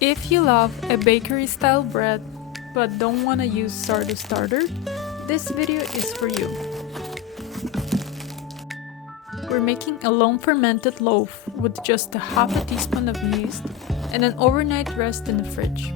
If you love a bakery-style bread but don't want to use sourdough starter, this video is for you. We're making a long-fermented loaf with just a half a teaspoon of yeast and an overnight rest in the fridge.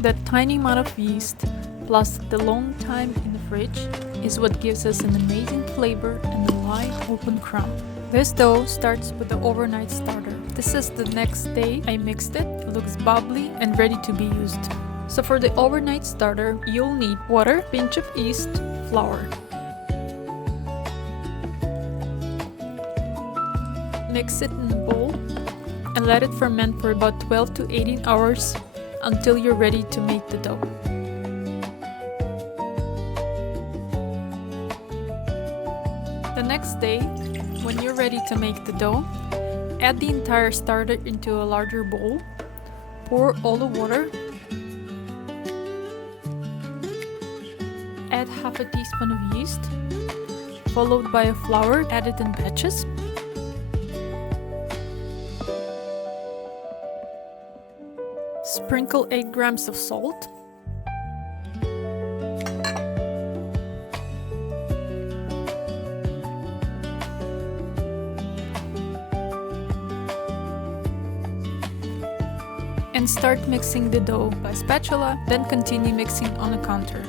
That tiny amount of yeast plus the long time in the fridge is what gives us an amazing flavor and a light open crumb. This dough starts with the overnight starter. This is the next day I mixed it. It looks bubbly and ready to be used. So for the overnight starter, you'll need water, pinch of yeast, flour. Mix it in a bowl and let it ferment for about 12 to 18 hours until you're ready to make the dough. The next day, when you're ready to make the dough, add the entire starter into a larger bowl, pour all the water, add half a teaspoon of yeast, followed by a flour added in batches. Sprinkle 8 grams of salt. And start mixing the dough by spatula, then continue mixing on a counter.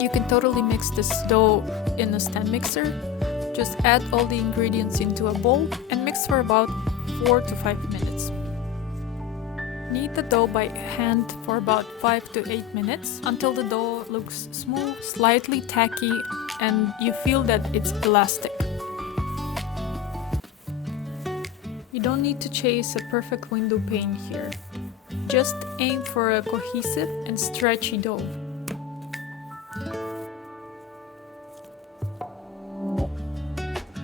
You can totally mix this dough in a stand mixer. Just add all the ingredients into a bowl and mix for about 4 to 5 minutes. Knead the dough by hand for about 5 to 8 minutes until the dough looks smooth, slightly tacky, and you feel that it's elastic. You don't need to chase a perfect window pane here. Just aim for a cohesive and stretchy dough.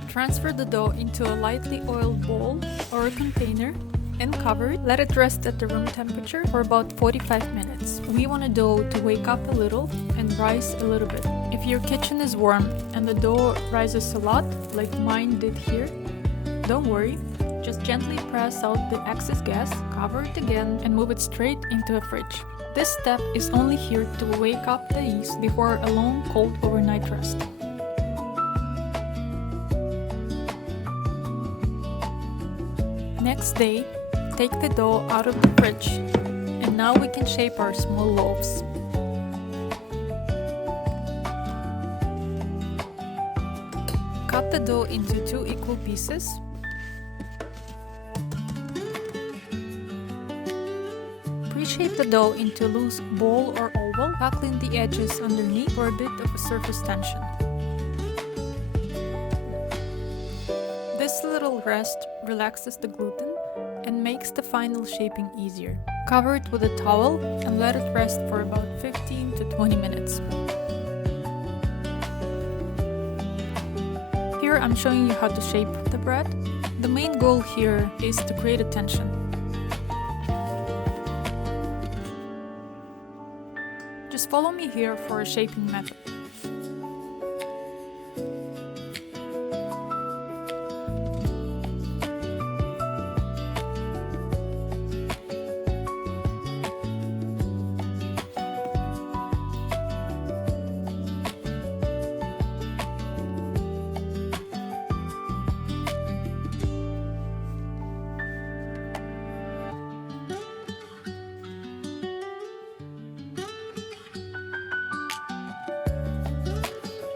Transfer the dough into a lightly oiled bowl or a container and cover it. Let it rest at the room temperature for about 45 minutes. We want the dough to wake up a little and rise a little bit. If your kitchen is warm and the dough rises a lot, like mine did here, don't worry. Just gently press out the excess gas, cover it again, and move it straight into a fridge. This step is only here to wake up the yeast before a long cold overnight rest. Next day, take the dough out of the fridge, and now we can shape our small loaves. Cut the dough into 2 equal pieces. Pre-shape the dough into a loose ball or oval, buckling the edges underneath for a bit of a surface tension. This little rest relaxes the gluten and makes the final shaping easier. Cover it with a towel and let it rest for about 15 to 20 minutes. Here I'm showing you how to shape the bread. The main goal here is to create a tension. Just follow me here for a shaping method.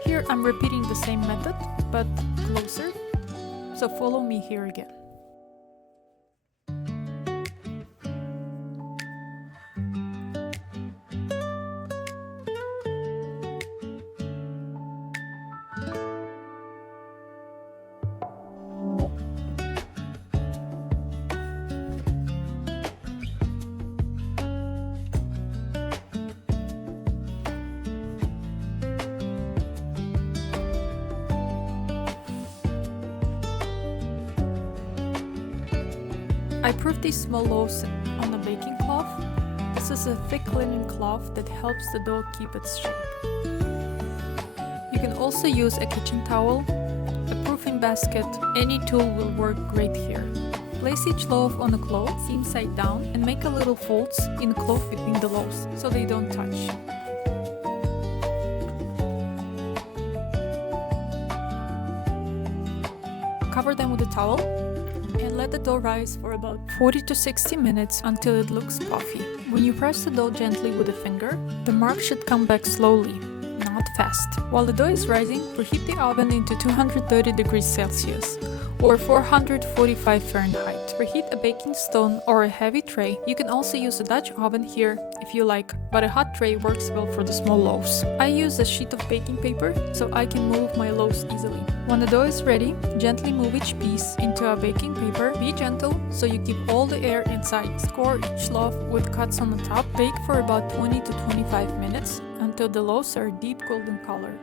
Here I'm repeating the same method, but closer, so follow me here again. I proofed these small loaves on a baking cloth. This is a thick linen cloth that helps the dough keep its shape. You can also use a kitchen towel, a proofing basket, any tool will work great here. Place each loaf on a cloth, seam side down, and make a little folds in the cloth between the loaves so they don't touch. Cover them with a towel and let the dough rise for about 40 to 60 minutes until it looks puffy. When you press the dough gently with a finger, the mark should come back slowly, not fast. While the dough is rising, preheat the oven into 230 degrees Celsius or 445 Fahrenheit. Preheat a baking stone or a heavy tray. You can also use a Dutch oven here if you like, but a hot tray works well for the small loaves. I use a sheet of baking paper so I can move my loaves easily. When the dough is ready, gently move each piece into a baking paper. Be gentle so you keep all the air inside. Score each loaf with cuts on the top. Bake for about 20 to 25 minutes until the loaves are deep golden color.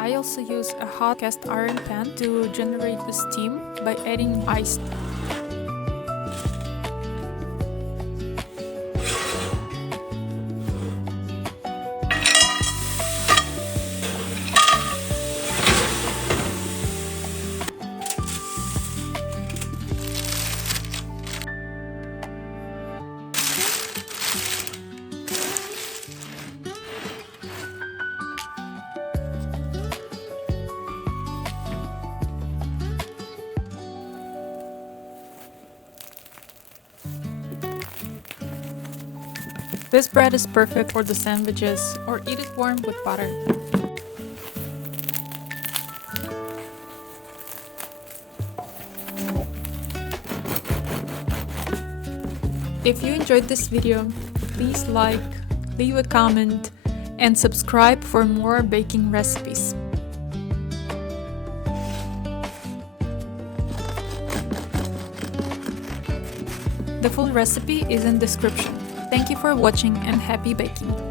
I also use a hot cast iron pan to generate the steam by adding ice. This bread is perfect for the sandwiches or eat it warm with butter. If you enjoyed this video, please like, leave a comment, and subscribe for more baking recipes. The full recipe is in the description. Thank you for watching and happy baking!